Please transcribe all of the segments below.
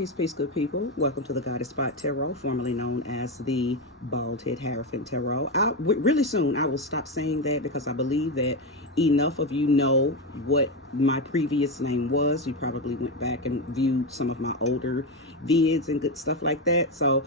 Peace, peace, good people. Welcome to the Goddess Spot Tarot, formerly known as the Bald Head Hierophant Tarot. Really soon, I will stop saying that because I believe that enough of you know what my previous name was. You probably went back and viewed some of my older vids and good stuff like that. So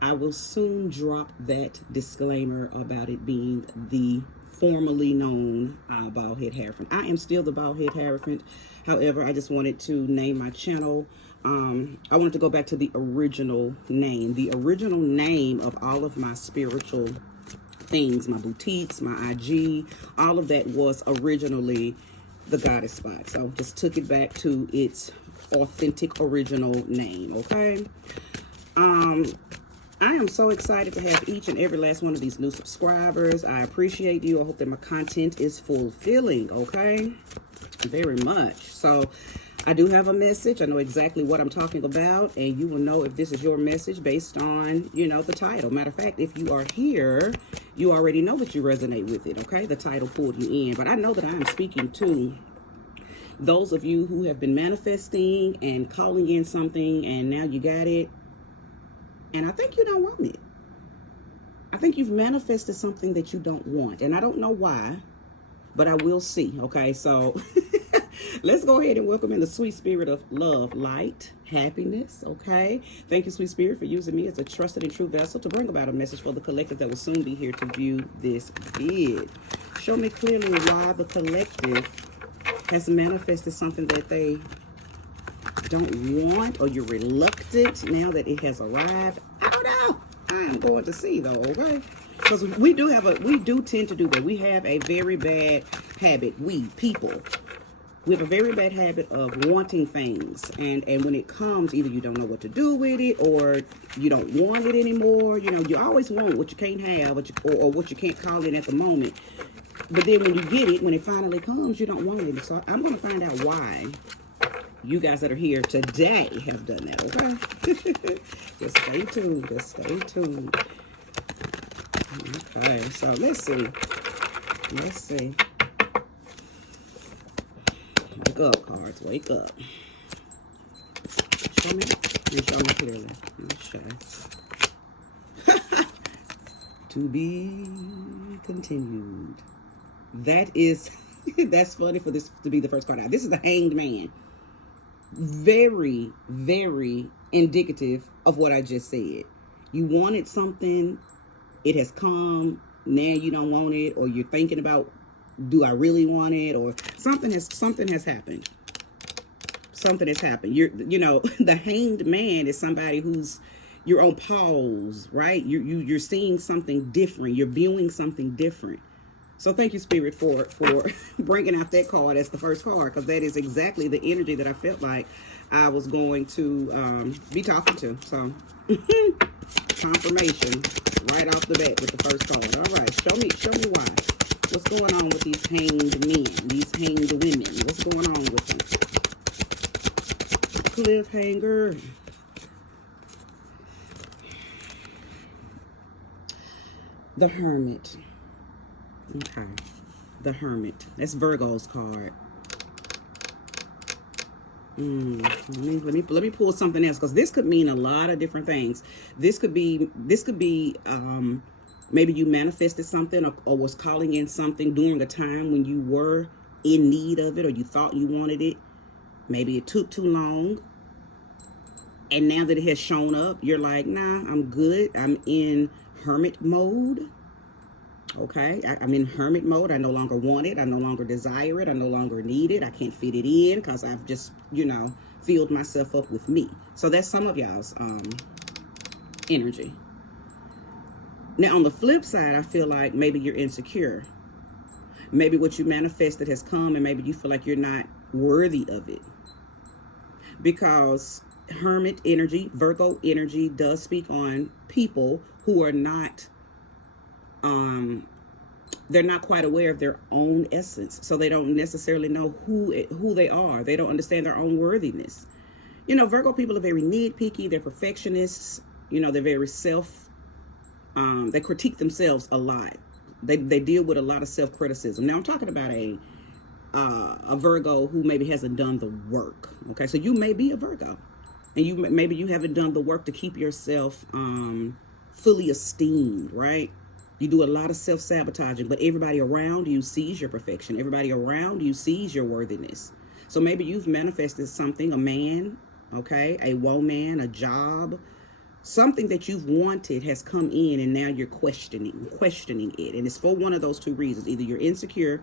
I will soon drop that disclaimer about it being the formerly known Bald Head Hierophant. I am still the Bald Head Hierophant. However, I just wanted to name my channel. I wanted to go back to the original name. The original name of all of my spiritual things, my boutiques, my IG, all of that was originally the Goddess Spot. So just took it back to its authentic original name, okay? I am so excited to have each and every last one of these new subscribers. I appreciate you. I hope that my content is fulfilling, okay? Very much. So I do have a message. I know exactly what I'm talking about, and you will know if this is your message based on, you know, the title. Matter of fact, if you are here, you already know that you resonate with it, okay? The title pulled you in. But I know that I am speaking to those of you who have been manifesting and calling in something, and now you got it, and I think you don't want it. I think you've manifested something that you don't want, and I don't know why, but I will see, okay? So let's go ahead and welcome in the sweet spirit of love, light, happiness, okay? Thank you, sweet spirit, for using me as a trusted and true vessel to bring about a message for the collective that will soon be here to view this vid. Show me clearly why the collective has manifested something that they don't want, or you're reluctant now that it has arrived. I don't know. I'm going to see though, okay? Because we do tend to do that. We have a very bad habit, we have a very bad habit of wanting things, and when it comes, either you don't know what to do with it, or you don't want it anymore. You know, you always want what you can't have, or what you can't call it at the moment. But then when you get it, when it finally comes, you don't want it. So I'm going to find out why you guys that are here today have done that, okay? Just stay tuned. Just stay tuned. Okay, so let's see. Let's see. Wake up, cards. Wake up. Show me. You show me clearly. Okay. To be continued. That is, that's funny for this to be the first card out. This is the Hanged Man. Very, very indicative of what I just said. You wanted something, it has come, now you don't want it, or you're thinking about, do I really want it, or something has happened. Something has happened. You know, the Hanged Man is somebody who's, you're on pause, right? You're seeing something different. You're viewing something different. So thank you, Spirit, for bringing out that card as the first card, because that is exactly the energy that I felt like I was going to be talking to. So confirmation right off the bat with the first card. All right, show me why. What's going on with these hanged men, these hanged women? What's going on with them? Cliffhanger. The Hermit. Okay, the Hermit. That's Virgo's card. Let me pull something else, because this could mean a lot of different things. This could be maybe you manifested something, or was calling in something during a time when you were in need of it, or you thought you wanted it. Maybe it took too long, and now that it has shown up, you're like, nah, I'm good. I'm in hermit mode. Okay, I'm in hermit mode. I no longer want it. I no longer desire it. I no longer need it. I can't fit it in because I've just, you know, filled myself up with me. So that's some of y'all's energy. Now, on the flip side, I feel like maybe you're insecure. Maybe what you manifested has come, and maybe you feel like you're not worthy of it. Because Hermit energy, Virgo energy, does speak on people who are not they're not quite aware of their own essence, so they don't necessarily know who they are. They don't understand their own worthiness. You know, Virgo people are very nitpicky. They're perfectionists. You know, they're very they critique themselves a lot. They deal with a lot of self-criticism. Now, I'm talking about a Virgo who maybe hasn't done the work. Okay, so you may be a Virgo. And maybe you haven't done the work to keep yourself fully esteemed, right? You do a lot of self-sabotaging, but everybody around you sees your perfection. Everybody around you sees your worthiness. So maybe you've manifested something, a man, okay, a woman, a job, something that you've wanted has come in, and now you're questioning it. And it's for one of those two reasons. Either you're insecure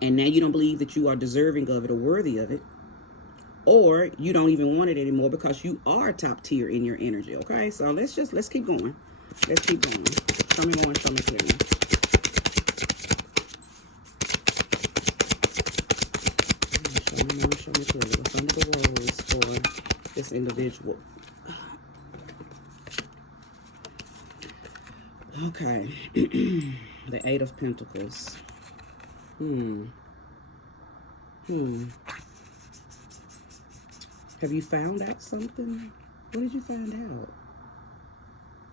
and now you don't believe that you are deserving of it or worthy of it, or you don't even want it anymore because you are top tier in your energy. Okay, so let's keep going. Let's keep going. Show me more and show me clearly. Show me more and show me clearly. What's under the rose for this individual? Okay. The Eight of Pentacles. Have you found out something? What did you find out?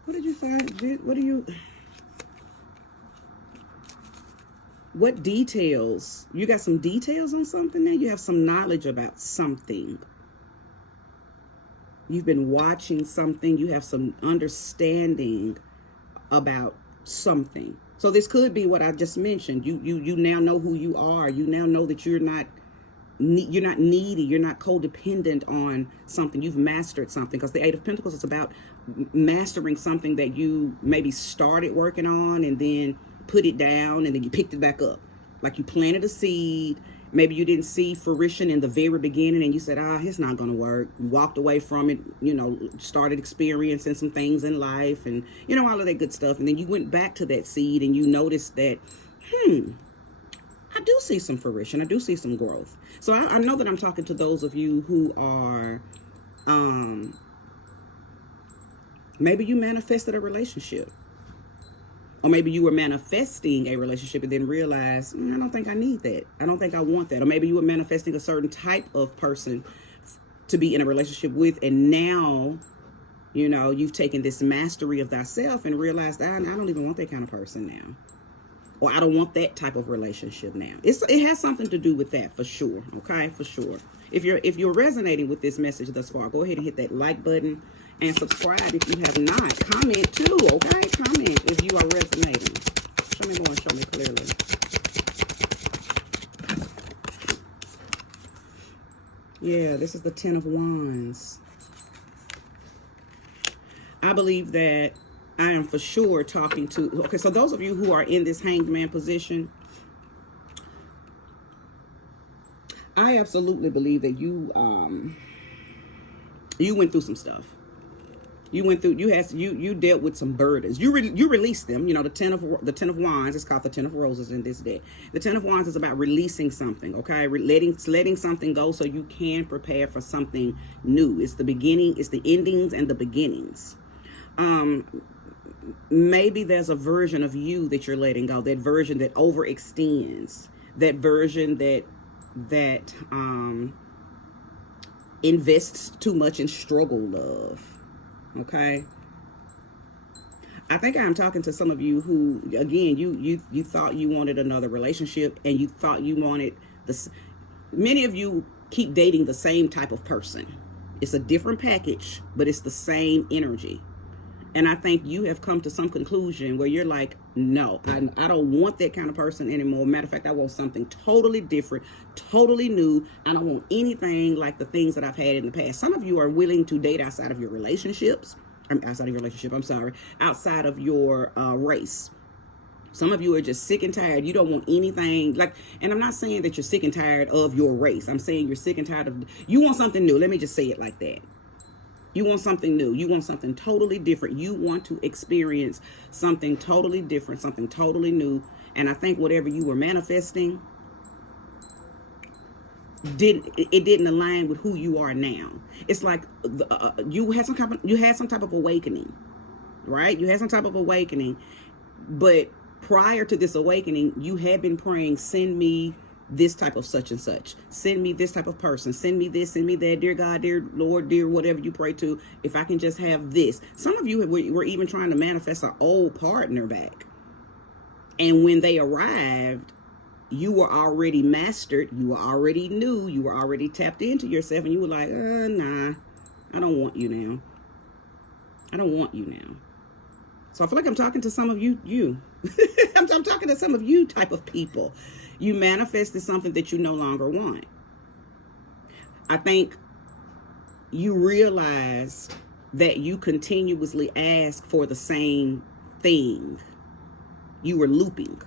What did you find? What details? You got some details on something now? You have some knowledge about something. You've been watching something. You have some understanding about something. So this could be what I just mentioned. You now know who you are. You now know that you're not needy. You're not codependent on something. You've mastered something, because the Eight of Pentacles is about mastering something that you maybe started working on and then put it down and then you picked it back up. Like you planted a seed. Maybe you didn't see fruition in the very beginning and you said, it's not going to work. You walked away from it, started experiencing some things in life and, all of that good stuff. And then you went back to that seed and you noticed that, I do see some fruition. I do see some growth. So I know that I'm talking to those of you who are, maybe you manifested a relationship. Or maybe you were manifesting a relationship and then realized, I don't think I need that. I don't think I want that. Or maybe you were manifesting a certain type of person to be in a relationship with. And now, you've taken this mastery of thyself and realized, I don't even want that kind of person now. Or I don't want that type of relationship now. It has something to do with that for sure. Okay, for sure. If you're resonating with this message thus far, go ahead and hit that like button and subscribe if you have not. Comment too, okay? Comment if you are resonating. Show me more and show me clearly. Yeah, this is the Ten of Wands. I believe that I am for sure talking to... Okay, so those of you who are in this Hanged Man position, I absolutely believe that you went through some stuff. You dealt with some burdens. You released them. The Ten of Wands is called the Ten of Roses in this deck. The Ten of Wands is about releasing something, okay? Letting something go so you can prepare for something new. It's the beginning, it's the endings and the beginnings. Maybe there's a version of you that you're letting go, that version that overextends, that version that invests too much in struggle love. Okay, I think I'm talking to some of you who, again, you thought you wanted another relationship and you thought you wanted this. Many of you keep dating the same type of person. It's a different package, but it's the same energy. And I think you have come to some conclusion where you're like, no, I don't want that kind of person anymore. Matter of fact, I want something totally different, totally new. I don't want anything like the things that I've had in the past. Some of you are willing to date outside of your relationships. Outside of your race. Some of you are just sick and tired. You don't want anything like, and I'm not saying that you're sick and tired of your race. I'm saying you're sick and tired of, you want something new. Let me just say it like that. You want something new. You want something totally different. You want to experience something totally different, something totally new. And I think whatever you were manifesting didn't align with who you are now. It's like you had some type of awakening, right? You had some type of awakening, but prior to this awakening, you had been praying, send me this type of such and such. Send me this type of person. Send me this, send me that. Dear God, dear Lord, dear whatever you pray to, if I can just have this. Some of you were even trying to manifest an old partner back. And when they arrived, you were already mastered. You were already new. You were already tapped into yourself. And you were like, nah. I don't want you now. I don't want you now. So I feel like I'm talking to some of you. I'm talking to some of you type of people. You manifested something that you no longer want. I think you realize that you continuously ask for the same thing. You were looping.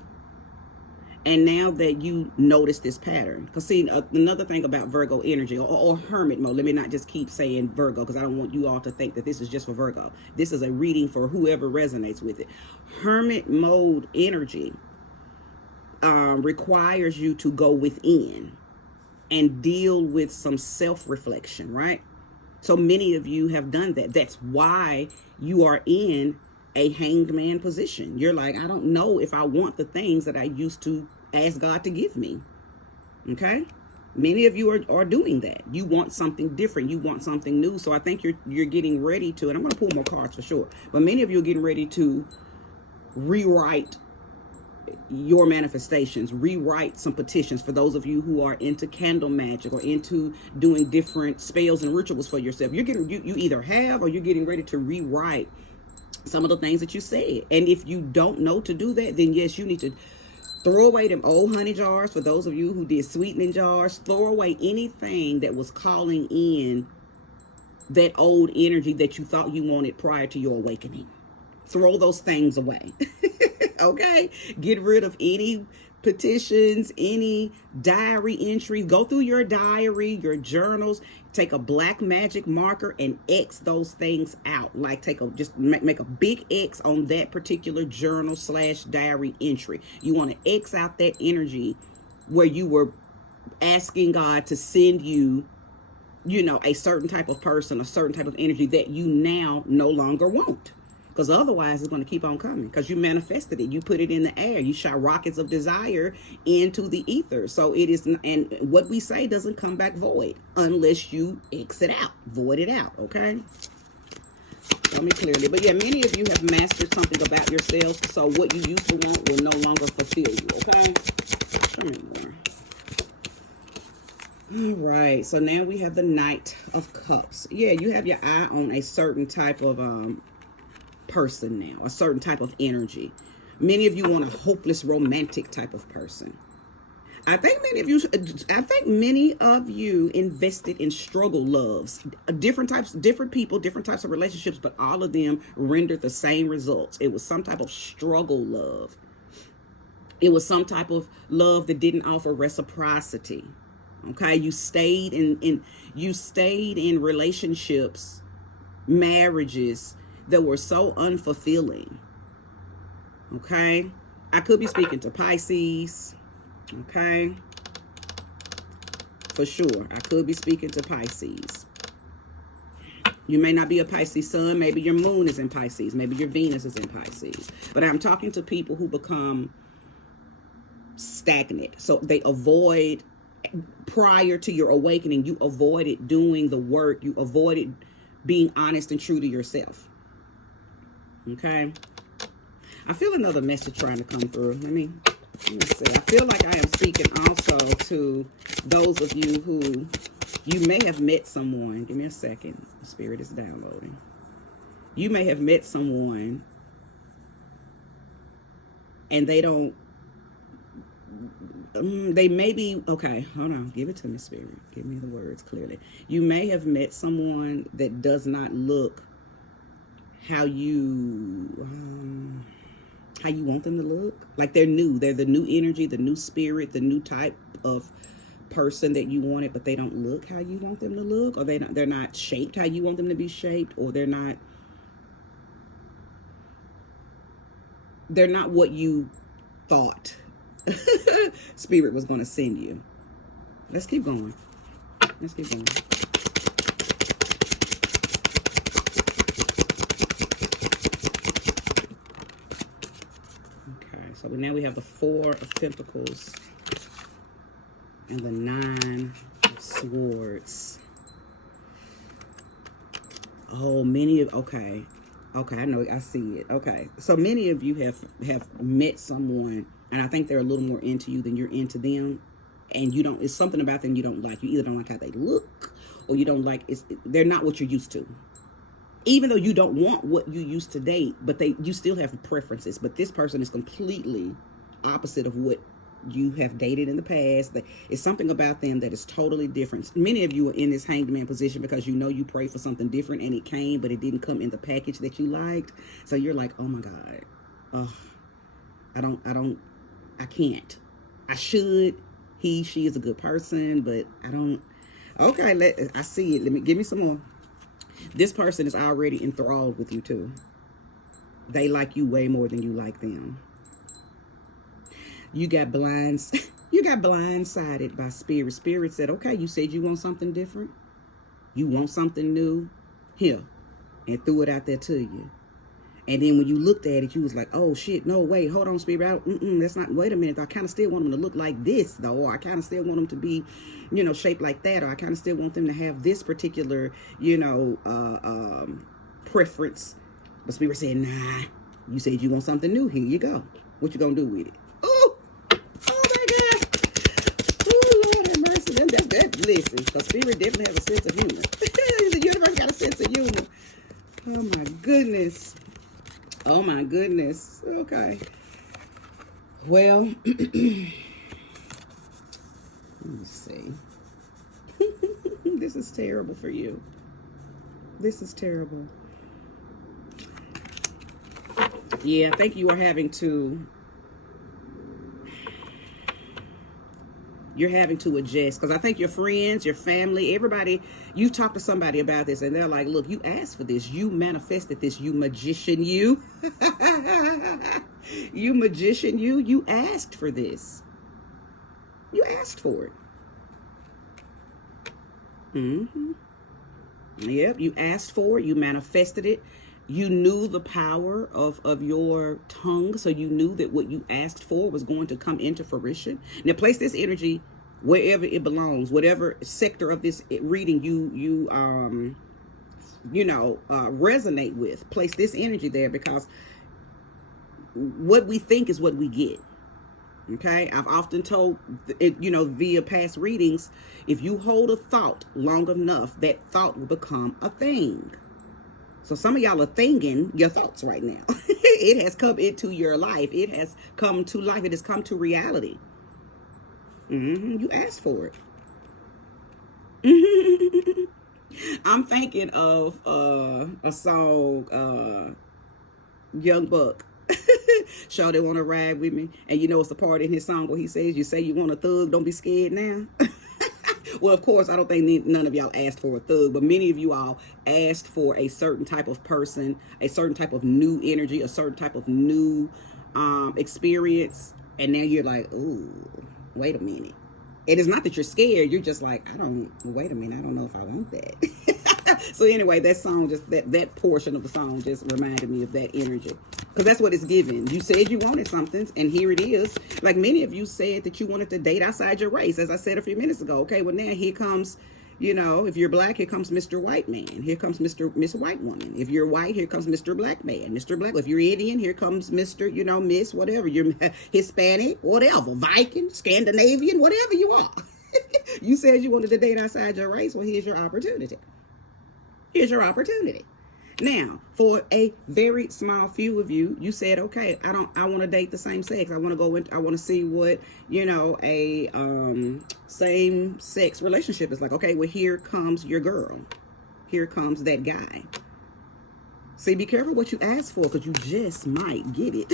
And now that you notice this pattern, because see, another thing about Virgo energy or hermit mode, let me not just keep saying Virgo, because I don't want you all to think that this is just for Virgo. This is a reading for whoever resonates with it. Hermit mode energy requires you to go within and deal with some self-reflection, right? So many of you have done that. That's why you are in a hanged man position. You're like, I don't know if I want the things that I used to ask God to give me. Okay? Many of you are doing that. You want something different. You want something new. So I think you're getting ready to, and I'm going to pull more cards for sure, but many of you are getting ready to rewrite your manifestations, rewrite some petitions. For those of you who are into candle magic or into doing different spells and rituals for yourself, you either have or you're getting ready to rewrite some of the things that you said. And if you don't know to do that, then yes, you need to throw away them old honey jars. For those of you who did sweetening jars, throw away anything that was calling in that old energy that you thought you wanted prior to your awakening. Throw those things away. Okay? Get rid of any petitions, any diary entries. Go through your diary, your journals. Take a black magic marker and X those things out. Like just make a big X on that particular journal / diary entry. You want to X out that energy where you were asking God to send you, a certain type of person, a certain type of energy that you now no longer want. Because otherwise it's going to keep on coming, because you manifested it. You put it in the air. You shot rockets of desire into the ether. So it is, and what we say doesn't come back void unless you exit out, void it out. Okay? Tell me clearly. But yeah, many of you have mastered something about yourselves. So what you used to want will no longer fulfill you. Okay? Show me more. All right. So now we have the Knight of Cups. Yeah, you have your eye on a certain type of person now, a certain type of energy. Many of you want a hopeless romantic type of person. I think many of you invested in struggle loves, different people, different types of relationships, but all of them rendered the same results. It was some type of struggle love. It was some type of love that didn't offer reciprocity. Okay, you stayed in relationships, marriages that were so unfulfilling. Okay, I could be speaking to Pisces. Okay, for sure, I could be speaking to Pisces. You may not be a Pisces sun. Maybe your moon is in Pisces. Maybe your Venus is in Pisces. But I'm talking to people who become stagnant. So they avoid, prior to your awakening, you avoided doing the work. You avoided being honest and true to yourself. Okay, I feel another message trying to come through. Let me see. I feel like I am speaking also to those of you who you may have met someone. Give me a second. The spirit is downloading. You may have met someone and they may be, okay, hold on. Give it to me, spirit. Give me the words clearly. You may have met someone that does not look how you want them to look. Like they're new. They're the new energy, the new spirit, the new type of person that you wanted, but they don't look how you want them to look, or they're not shaped how you want them to be shaped, or they're not what you thought spirit was going to send you. Let's keep going. Let's keep going. So now we have the Four of Pentacles and the Nine of Swords. Oh, okay, I know, I see it. Okay, so many of you have met someone, and I think they're a little more into you than you're into them, and it's something about them you don't like. You either don't like how they look, or you don't like, they're not what you're used to. Even though you don't want what you used to date, but you still have preferences. But this person is completely opposite of what you have dated in the past. It's something about them that is totally different. Many of you are in this hanged man position because you know you prayed for something different and it came, but it didn't come in the package that you liked. So you're like, oh my God, I can't. I should. She is a good person, but I don't. Okay, I see it. Give me some more. This person is already enthralled with you too. They like you way more than you like them. You got blindsided by Spirit. Spirit said, okay, you said you want something different. You want something new. Here. And threw it out there to you. And then when you looked at it, you was like, oh shit, no, wait, hold on, Spirit. That's not, wait a minute. I kind of still want them to look like this though. Or I kind of still want them to be, shaped like that. Or I kind of still want them to have this particular, preference. But Spirit said, nah, you said you want something new. Here you go. What you gonna do with it? Oh my God. Oh, Lord have mercy. Listen, because Spirit definitely has a sense of humor. The universe got a sense of humor. Oh my goodness. Oh my goodness. Okay. Well, let me see. This is terrible for you. This is terrible. Yeah, I think you're having to adjust, because I think your friends, your family, everybody, you talk to somebody about this and they're like, look, you asked for this, you manifested this, you magician, you you magician, you asked for this, you asked for it. Yep, you asked for it, you manifested it. You knew the power of your tongue, so you knew that what you asked for was going to come into fruition. Now, place this energy wherever it belongs, whatever sector of this reading you resonate with. Place this energy there, because what we think is what we get. Okay, I've often told it, via past readings, if you hold a thought long enough, that thought will become a thing. So some of y'all are thinking your thoughts right now. It has come into your life. It has come to life. It has come to reality. You asked for it. I'm thinking of a song, Young Buck. Sure, they want to ride with me. And it's the part in his song where he says, you say you want a thug, don't be scared now. Well, of course, I don't think none of y'all asked for a thug, but many of you all asked for a certain type of person, a certain type of new energy, a certain type of new experience. And now you're like, ooh, wait a minute. It is not that you're scared. You're just like, wait a minute. I don't know if I want that. So anyway, that song, just that portion of the song just reminded me of that energy. Because that's what it's giving. You said you wanted something, and here it is. Like many of you said that you wanted to date outside your race, as I said a few minutes ago. Okay, well now here comes, if you're black, here comes Mr. White Man. Here comes Miss White Woman. If you're white, here comes Mr. Black Man. Mr. Black. If you're Indian, here comes Mr. Miss whatever. You're Hispanic, whatever, Viking, Scandinavian, whatever you are. You said you wanted to date outside your race. Well, here's your opportunity. Here's your opportunity. Now, for a very small few of you, you said, okay, I want to date the same sex. I want to see what, a same sex relationship is like. Okay, well, here comes your girl. Here comes that guy. See, be careful what you ask for, because you just might get it.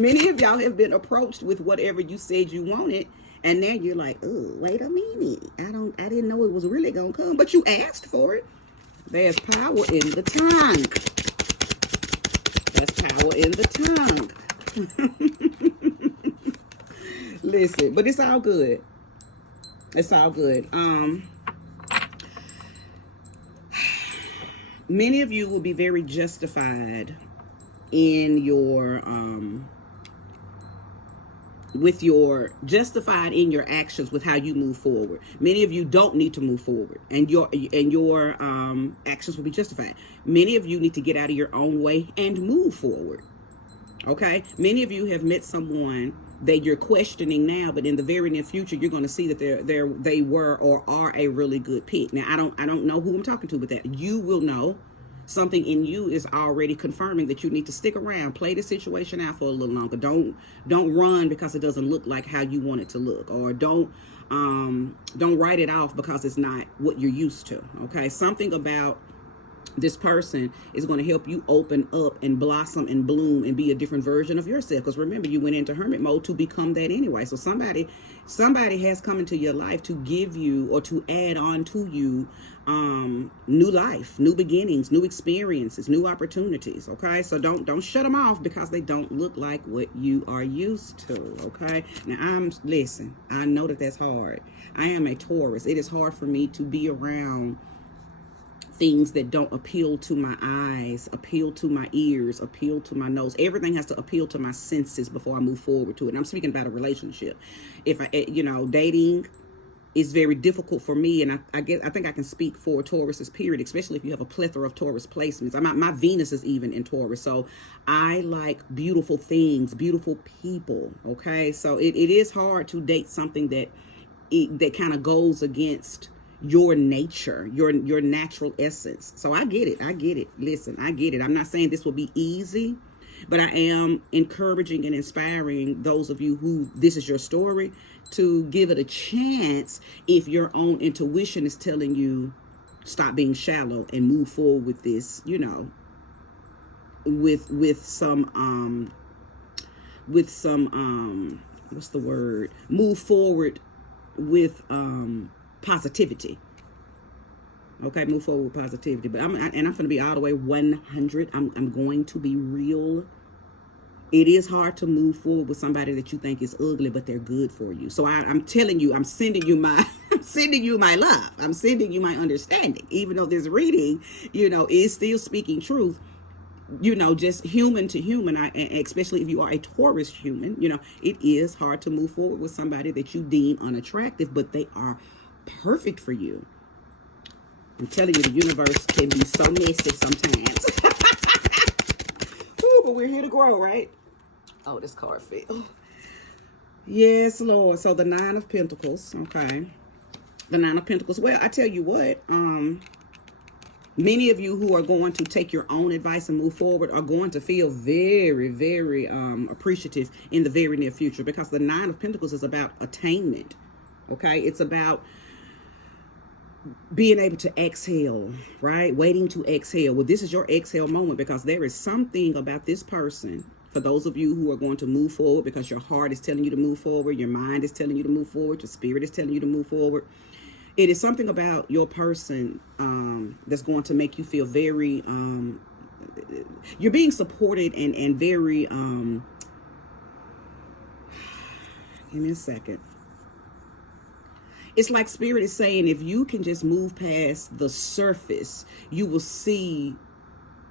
Many of y'all have been approached with whatever you said you wanted, and now you're like, oh, wait a minute. I didn't know it was really going to come, but you asked for it. There's power in the tongue. There's power in the tongue. Listen, but it's all good. It's all good. Many of you will be very justified in your justified in your actions with how you move forward. Many of you don't need to move forward, and your actions will be justified. Many of you need to get out of your own way and move forward. Okay, many of you have met someone that you're questioning now, but in the very near future, you're going to see that they were or are a really good pick. Now, I don't know who I'm talking to, but that you will know. Something in you is already confirming that you need to stick around, play the situation out for a little longer. Don't run because it doesn't look like how you want it to look, or don't write it off because it's not what you're used to. Okay, something about this person is going to help you open up and blossom and bloom and be a different version of yourself, because remember, you went into hermit mode to become that anyway. So somebody has come into your life to give you or to add on to you new life, new beginnings, new experiences, new opportunities. Okay, so don't shut them off because they don't look like what you are used to. Okay, now listen, I know that that's hard. I am a Taurus. It is hard for me to be around things that don't appeal to my eyes, appeal to my ears, appeal to my nose. Everything has to appeal to my senses before I move forward to it. And I'm speaking about a relationship. If dating is very difficult for me, and I think I can speak for Taurus's period, especially if you have a plethora of Taurus placements. My Venus is even in Taurus, so I like beautiful things, beautiful people. Okay, so it is hard to date something that kind of goes against your nature, your natural essence. So I get it. Listen, I get it. I'm not saying this will be easy, but I am encouraging and inspiring those of you who this is your story to give it a chance if your own intuition is telling you stop being shallow and move forward with this, with some what's the word? Move forward with positivity. Okay, move forward with positivity. But I'm going to be all the way 100. I'm going to be real. It is hard to move forward with somebody that you think is ugly, but they're good for you. So I'm telling you, I'm sending you my love. I'm sending you my understanding. Even though this reading, is still speaking truth, just human to human, especially if you are a Taurus human, it is hard to move forward with somebody that you deem unattractive, but they are perfect for you. I'm telling you, the universe can be so messy sometimes. Ooh, but we're here to grow, right? Oh, this card fell. Yes, Lord. So the Nine of Pentacles, okay. The Nine of Pentacles. Well, I tell you what, many of you who are going to take your own advice and move forward are going to feel very, very appreciative in the very near future, because the Nine of Pentacles is about attainment. Okay, it's about being able to exhale, right? Waiting to exhale. Well, this is your exhale moment, because there is something about this person. For those of you who are going to move forward because your heart is telling you to move forward, your mind is telling you to move forward, your spirit is telling you to move forward. It is something about your person that's going to make you feel very, you're being supported and very, give me a second. It's like Spirit is saying, if you can just move past the surface, you will see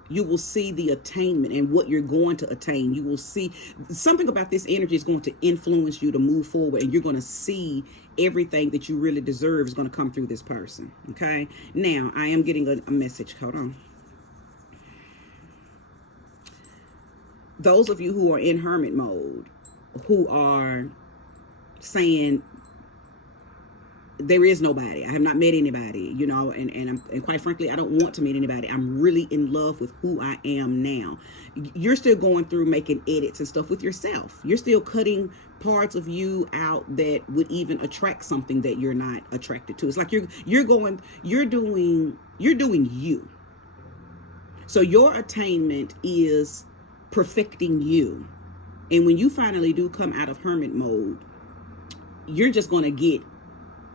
the attainment and what you're going to attain. You will see something about this energy is going to influence you to move forward, and you're going to see everything that you really deserve is going to come through this person. Okay. Now I am getting a message. Hold on. Those of you who are in hermit mode, who are saying, there is nobody. I have not met anybody, and quite frankly, I don't want to meet anybody. I'm really in love with who I am now. You're still going through making edits and stuff with yourself. You're still cutting parts of you out that would even attract something that you're not attracted to. It's like you're doing you. So your attainment is perfecting you. And when you finally do come out of hermit mode, you're just going to get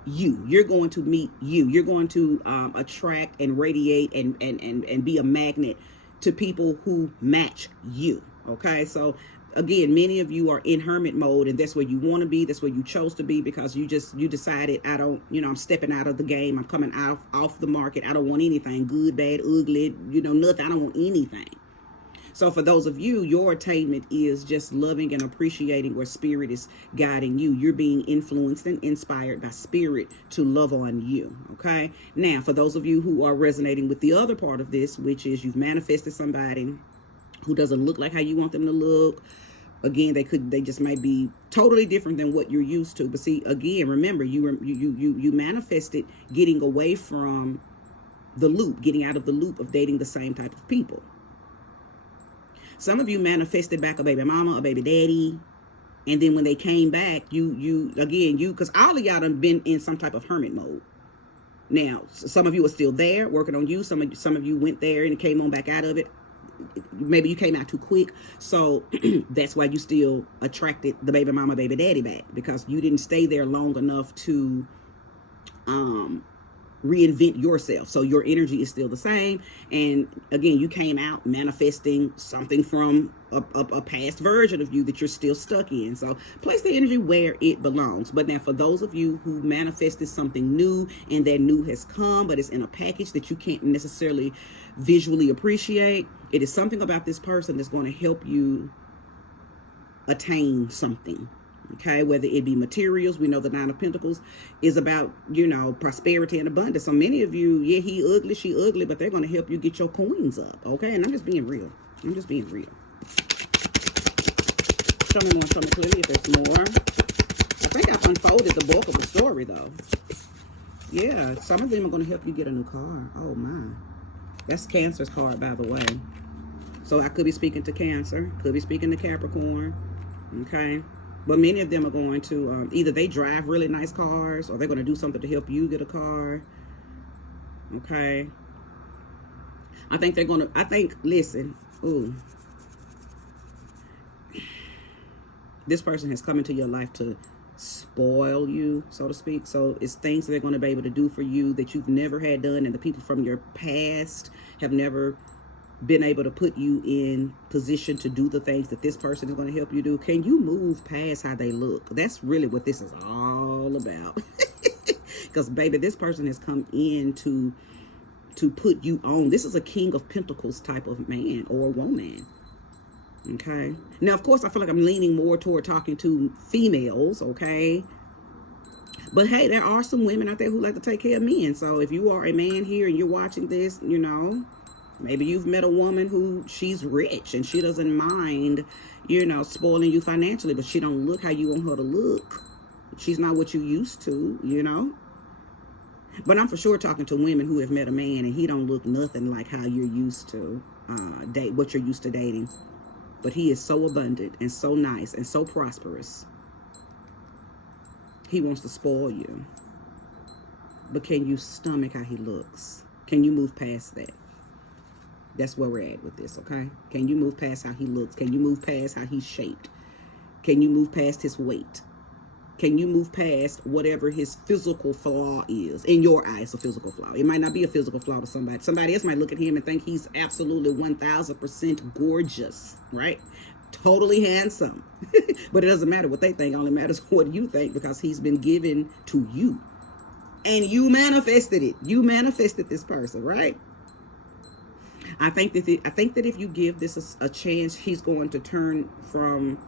you're going to meet you're going to attract and radiate and be a magnet to people who match you. Okay, so again, many of you are in hermit mode, and that's where you want to be, that's where you chose to be, because you decided, I'm stepping out of the game, I'm coming off the market, I don't want anything, good, bad, ugly, nothing, I don't want anything. So for those of you, your attainment is just loving and appreciating where Spirit is guiding you. You're being influenced and inspired by Spirit to love on you. Okay. Now, for those of you who are resonating with the other part of this, which is you've manifested somebody who doesn't look like how you want them to look. Again, they just might be totally different than what you're used to. But see, again, remember, you manifested getting away from the loop, getting out of the loop of dating the same type of people. Some of you manifested back a baby mama, a baby daddy, and then when they came back, because all of y'all done been in some type of hermit mode. Now, some of you are still there working on you. Some of you went there and came on back out of it. Maybe you came out too quick, so that's why you still attracted the baby mama, baby daddy back, because you didn't stay there long enough to reinvent yourself. So your energy is still the same, and again, you came out manifesting something from a past version of you that you're still stuck in. So place the energy where it belongs. But now, for those of you who manifested something new, and that new has come, but it's in a package that you can't necessarily visually appreciate, it is something about this person that's going to help you attain something. Okay, whether it be materials. We know the Nine of Pentacles is about, prosperity and abundance. So many of you, yeah, he ugly, she ugly, but they're going to help you get your coins up. Okay, and I'm just being real. Show me more, show me clearly if there's more. I think I've unfolded the bulk of the story, though. Yeah, some of them are going to help you get a new car. Oh, my. That's Cancer's card, by the way. So I could be speaking to Cancer, could be speaking to Capricorn. Okay. But many of them are going to, either they drive really nice cars, or they're going to do something to help you get a car. Okay. Listen, this person has come into your life to spoil you, so to speak. So it's things that they're going to be able to do for you that you've never had done, and the people from your past have never been able to put you in position to do the things that this person is going to help you do. Can you move past how they look? That's really what this is all about. Because, baby, this person has come in to put you on. This is a King of Pentacles type of man or woman. Okay. Now, of course, I feel like I'm leaning more toward talking to females. Okay. But hey, there are some women out there who like to take care of men. So if you are a man here and you're watching this, maybe you've met a woman who she's rich and she doesn't mind, spoiling you financially, but she don't look how you want her to look. She's not what you used to, But I'm for sure talking to women who have met a man and he don't look nothing like how you're used to what you're used to dating. But he is so abundant and so nice and so prosperous. He wants to spoil you. But can you stomach how he looks? Can you move past that? That's where we're at with this, okay? Can you move past how he looks? Can you move past how he's shaped? Can you move past his weight? Can you move past whatever his physical flaw is? In your eyes, a physical flaw. It might not be a physical flaw to somebody. Somebody else might look at him and think he's absolutely 1000% gorgeous, right? Totally handsome. But it doesn't matter what they think. It only matters what you think, because he's been given to you. And you manifested it. You manifested this person, right? I think that if you give this a chance, he's going to turn from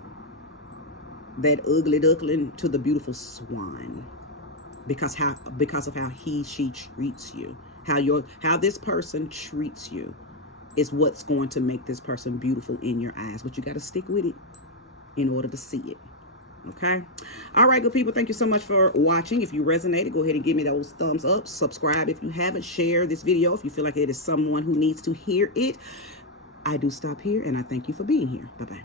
that ugly duckling to the beautiful swan, because of how she treats you. How this person treats you is what's going to make this person beautiful in your eyes. But you got to stick with it in order to see it. Okay. All right, good people. Thank you so much for watching. If you resonated, go ahead and give me those thumbs up. Subscribe if you haven't. Share this video if you feel like it is someone who needs to hear it. I do stop here, and I thank you for being here. Bye-bye.